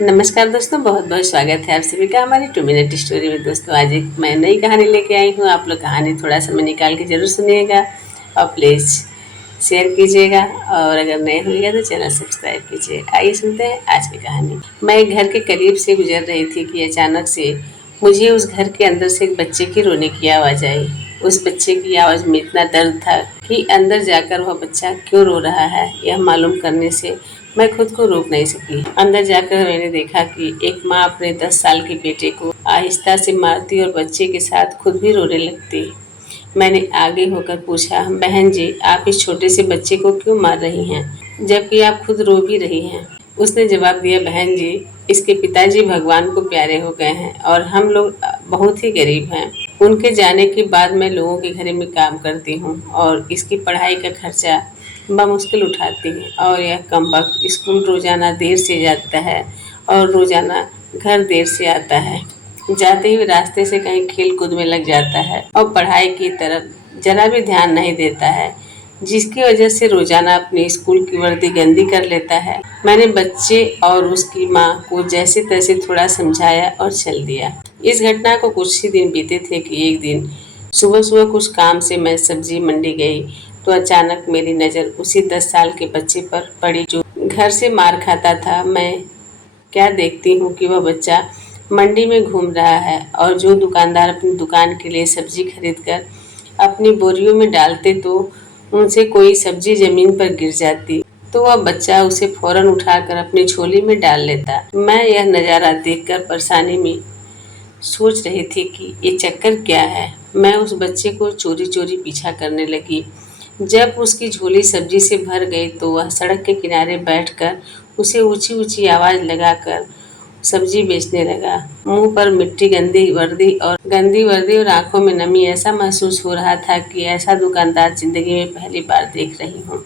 नमस्कार दोस्तों, बहुत बहुत स्वागत है आप सभी का हमारी 2 मिनट स्टोरी में। दोस्तों आज एक मैं नई कहानी लेके आई हूँ। आप लोग कहानी थोड़ा समय निकाल के ज़रूर सुनिएगा और प्लीज़ शेयर कीजिएगा, और अगर नए होइएगा तो चैनल सब्सक्राइब कीजिए। आइए सुनते हैं आज की कहानी। मैं एक घर के करीब से गुजर रही थी कि अचानक से मुझे उस घर के अंदर से एक बच्चे की रोने की आवाज़ आई। उस बच्चे की आवाज़ में इतना दर्द था कि अंदर जाकर वह बच्चा क्यों रो रहा है यह मालूम करने से मैं खुद को रोक नहीं सकी। अंदर जाकर मैंने देखा कि एक माँ अपने 10 साल के बेटे को आहिस्ता से मारती और बच्चे के साथ खुद भी रोने लगती। मैंने आगे होकर पूछा, बहन जी, आप इस छोटे से बच्चे को क्यों मार रही हैं, जबकि आप खुद रो भी रही हैं। उसने जवाब दिया, बहन जी, इसके पिताजी भगवान को प्यारे हो गए हैं और हम लोग बहुत ही गरीब हैं। उनके जाने के बाद मैं लोगों के घर में काम करती हूँ और इसकी पढ़ाई का खर्चा बमुश्किल उठाती है, और यह कमबख्त स्कूल रोजाना देर से जाता है और रोजाना घर देर से आता है। जाते हुए रास्ते से कहीं खेल कूद में लग जाता है और पढ़ाई की तरफ जरा भी ध्यान नहीं देता है, जिसकी वजह से रोजाना अपनी स्कूल की वर्दी गंदी कर लेता है। मैंने बच्चे और उसकी माँ को जैसे तैसे थोड़ा समझाया और चल दिया। इस घटना को कुछ ही दिन बीते थे कि एक दिन सुबह सुबह कुछ काम से मैं सब्जी मंडी गई तो अचानक मेरी नज़र उसी 10 साल के बच्चे पर पड़ी जो घर से मार खाता था। मैं क्या देखती हूँ कि वह बच्चा मंडी में घूम रहा है और जो दुकानदार अपनी दुकान के लिए सब्जी खरीद कर अपनी बोरियों में डालते तो उनसे कोई सब्जी जमीन पर गिर जाती तो वह बच्चा उसे फौरन उठाकर अपनी झोली में डाल लेता। मैं यह नज़ारा देखकर परेशानी में सोच रही थी कि ये चक्कर क्या है। मैं उस बच्चे को चोरी चोरी पीछा करने लगी। जब उसकी झोली सब्जी से भर गई तो वह सड़क के किनारे बैठकर उसे ऊंची ऊंची आवाज़ लगाकर सब्जी बेचने लगा। मुंह पर मिट्टी, गंदी वर्दी और आंखों में नमी। ऐसा महसूस हो रहा था कि ऐसा दुकानदार जिंदगी में पहली बार देख रही हूँ।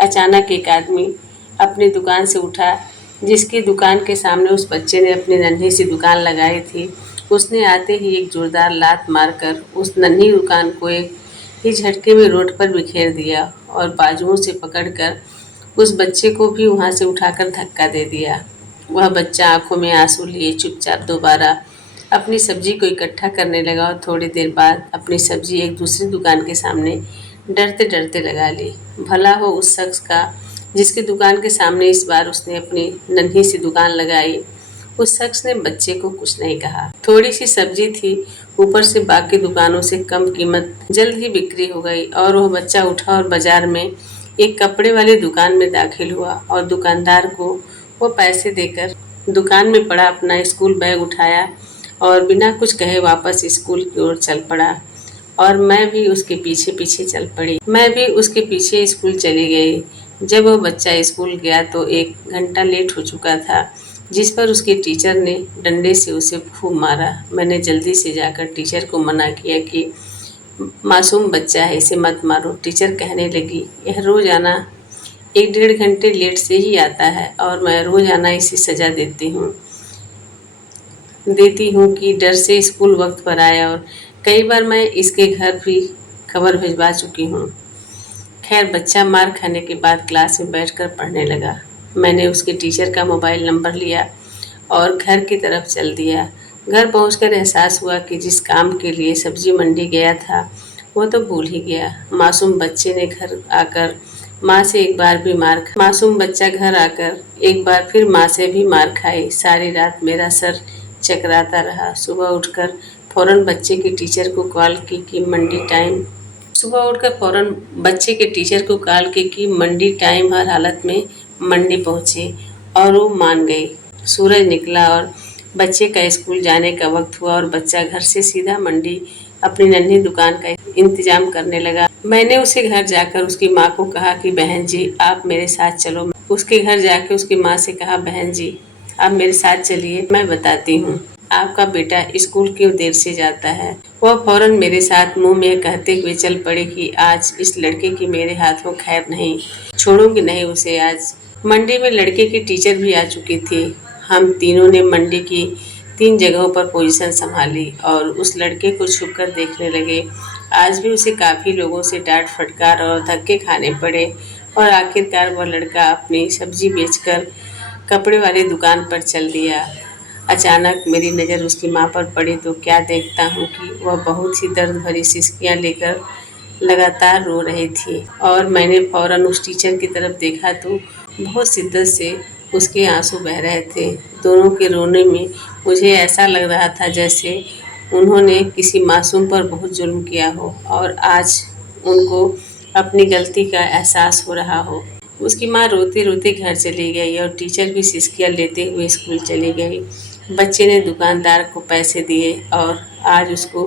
अचानक एक आदमी अपनी दुकान से उठा जिसकी दुकान के सामने उस बच्चे ने अपनी नन्ही सी दुकान लगाई थी। उसने आते ही एक जोरदार लात मारकर उस नन्ही दुकान को एक ही झटके में रोड पर बिखेर दिया और बाजुओं से पकड़कर उस बच्चे को भी वहां से उठाकर धक्का दे दिया। वह बच्चा आंखों में आंसू लिए चुपचाप दोबारा अपनी सब्जी को इकट्ठा करने लगा और थोड़ी देर बाद अपनी सब्जी एक दूसरी दुकान के सामने डरते डरते लगा ली। भला हो उस शख्स का जिसकी दुकान के सामने इस बार उसने अपनी नन्ही सी दुकान लगाई। उस शख्स ने बच्चे को कुछ नहीं कहा। थोड़ी सी सब्जी थी, ऊपर से बाकी दुकानों से कम कीमत जल्द ही बिक्री हो गई और वह बच्चा उठा और बाजार में एक कपड़े वाली दुकान में दाखिल हुआ और दुकानदार को वो पैसे देकर दुकान में पड़ा अपना स्कूल बैग उठाया और बिना कुछ कहे वापस स्कूल की ओर चल पड़ा। और मैं भी उसके पीछे पीछे चल पड़ी। मैं भी उसके पीछे स्कूल चली गई। जब वह बच्चा स्कूल गया तो 1 घंटा लेट हो चुका था, जिस पर उसके टीचर ने डंडे से उसे खूब मारा। मैंने जल्दी से जाकर टीचर को मना किया कि मासूम बच्चा है, इसे मत मारो। टीचर कहने लगी, यह रोज़ाना 1 डेढ़ घंटे लेट से ही आता है और मैं रोज़ाना इसे सज़ा देती हूँ कि डर से स्कूल वक्त पर आए, और कई बार मैं इसके घर भी खबर भिजवा चुकी हूँ। खैर, बच्चा मार खाने के बाद क्लास में बैठकर पढ़ने लगा। मैंने उसके टीचर का मोबाइल नंबर लिया और घर की तरफ चल दिया। घर पहुंचकर एहसास हुआ कि जिस काम के लिए सब्जी मंडी गया था वो तो भूल ही गया। मासूम बच्चे ने घर आकर माँ से एक बार भी मार खा मासूम बच्चा घर आकर एक बार फिर माँ से भी मार खाई। सारी रात मेरा सर चकराता रहा। फौरन बच्चे के टीचर को कॉल की कि मंडी टाइम हर हालत में मंडी पहुँचे, और वो मान गई। सूरज निकला और बच्चे का स्कूल जाने का वक्त हुआ और बच्चा घर से सीधा मंडी अपनी नन्ही दुकान का इंतजाम करने लगा। मैंने उसे घर जाकर उसकी माँ को कहा कि बहन जी, आप मेरे साथ चलो। उसके घर जाके उसकी माँ से कहा, बहन जी, आप मेरे साथ चलिए, मैं बताती हूँ आपका बेटा स्कूल क्यों देर से जाता है। वह फौरन मेरे साथ मुंह में कहते हुए चल पड़ी कि आज इस लड़के की मेरे हाथों खैर नहीं, छोड़ूंगी नहीं उसे आज। मंडी में लड़के की टीचर भी आ चुकी थी। हम तीनों ने मंडी की 3 जगहों पर पोजीशन संभाली और उस लड़के को छुपकर देखने लगे। आज भी उसे काफ़ी लोगों से डांट फटकार और धक्के खाने पड़े, और आखिरकार वह लड़का अपनी सब्जी बेचकर कपड़े वाली दुकान पर चल दिया। अचानक मेरी नज़र उसकी माँ पर पड़ी तो क्या देखता हूँ कि वह बहुत ही दर्द भरी सिसकियाँ लेकर लगातार रो रही थी और मैंने फ़ौरन उस टीचर की तरफ देखा तो बहुत शिद्दत से उसके आंसू बह रहे थे। दोनों के रोने में मुझे ऐसा लग रहा था जैसे उन्होंने किसी मासूम पर बहुत जुल्म किया हो और आज उनको अपनी गलती का एहसास हो रहा हो। उसकी माँ रोते रोते घर चली गई और टीचर भी सिसकियाँ लेते हुए स्कूल चली गई। बच्चे ने दुकानदार को पैसे दिए और आज उसको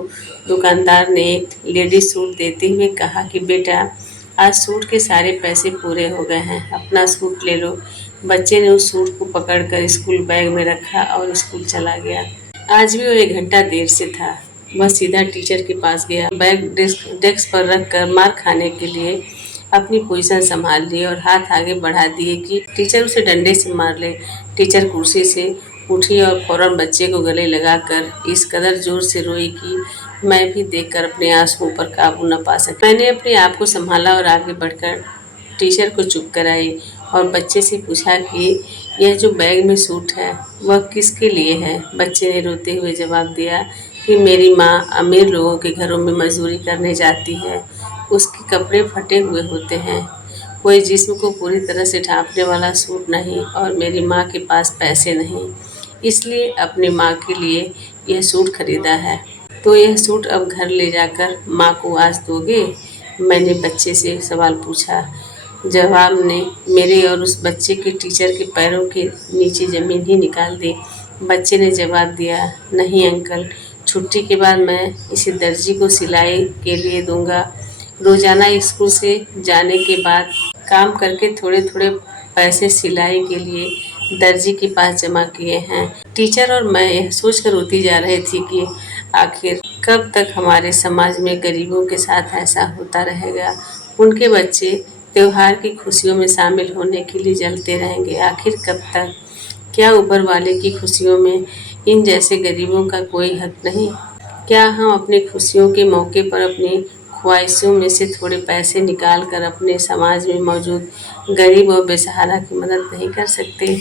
दुकानदार ने एक लेडी सूट देते हुए कहा कि बेटा, आज सूट के सारे पैसे पूरे हो गए हैं, अपना सूट ले लो। बच्चे ने उस सूट को पकड़कर स्कूल बैग में रखा और स्कूल चला गया। आज भी वो 1 घंटा देर से था। वह सीधा टीचर के पास गया, बैग डेस्क पर रख कर मार खाने के लिए अपनी पोजीशन संभाल ली और हाथ आगे बढ़ा दिए कि टीचर उसे डंडे से मार ले। टीचर कुर्सी से उठी और फौरन बच्चे को गले लगाकर इस कदर जोर से रोई कि मैं भी देखकर अपने आंसुओं पर काबू न पा सकी। मैंने अपने आप को संभाला और आगे बढ़कर टीचर को चुप कराई और बच्चे से पूछा कि यह जो बैग में सूट है वह किसके लिए है। बच्चे ने रोते हुए जवाब दिया कि मेरी माँ अमीर लोगों के घरों में मजदूरी करने जाती है, उसके कपड़े फटे हुए होते हैं, कोई जिस्म को पूरी तरह से ढांपने वाला सूट नहीं और मेरी माँ के पास पैसे नहीं, इसलिए अपनी माँ के लिए यह सूट खरीदा है। तो यह सूट अब घर ले जाकर माँ को आज दोगे? मैंने बच्चे से सवाल पूछा। जवाब ने मेरे और उस बच्चे के टीचर के पैरों के नीचे ज़मीन ही निकाल दी। बच्चे ने जवाब दिया, नहीं अंकल, छुट्टी के बाद मैं इसे दर्जी को सिलाई के लिए दूंगा। रोज़ाना स्कूल से जाने के बाद काम करके थोड़े थोड़े पैसे सिलाई के लिए दर्जी के पास जमा किए हैं। टीचर और मैं यह सोचकर रोती जा रही थी कि आखिर कब तक हमारे समाज में गरीबों के साथ ऐसा होता रहेगा। उनके बच्चे त्योहार की खुशियों में शामिल होने के लिए जलते रहेंगे। आखिर कब तक? क्या ऊपर वाले की खुशियों में इन जैसे गरीबों का कोई हक नहीं? क्या हम अपनी खुशियों के मौके पर अपनी ख्वाहिशों में से थोड़े पैसे निकाल कर अपने समाज में मौजूद गरीब और बेसहारा की मदद नहीं कर सकते?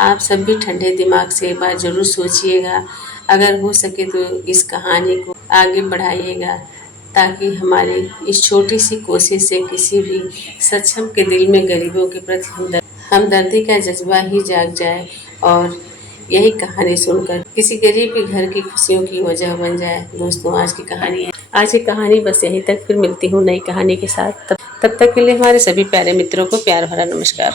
आप सब भी ठंडे दिमाग से एक बार ज़रूर सोचिएगा। अगर हो सके तो इस कहानी को आगे बढ़ाइएगा ताकि हमारी इस छोटी सी कोशिश से किसी भी सक्षम के दिल में गरीबों के प्रति हमदर्दी का जज्बा ही जाग जाए और यही कहानी सुनकर किसी गरीब के घर की खुशियों की वजह बन जाए। दोस्तों, आज की कहानी बस यहीं तक। फिर मिलती हूँ नई कहानी के साथ। तब तक के लिए हमारे सभी प्यारे मित्रों को प्यार भरा नमस्कार।